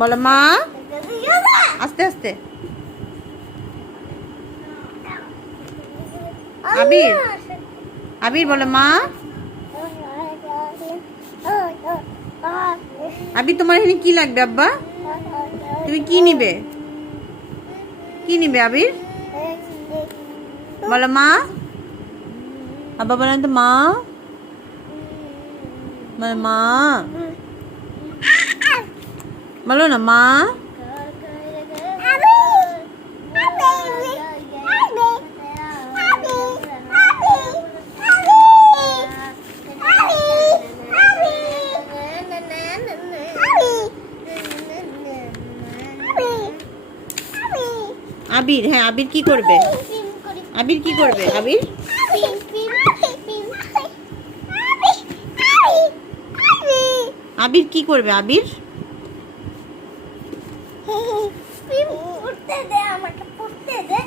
বলো মা। আস্তে আস্তে। আবির, আবির বলো মা। আবির তোমার এখানে কি লাগবে আব্বা? তুমি কি নিবে? কি নিবে আবির? বলো মা। আব্বা বলেন তো মা। বলো মা। বলো না মা। আবির, হ্যাঁ আবির কি করবে? আবির কি করবে? আবির আবির কি করবে? আবির পড়তে দে, আমাকে পড়তে দে।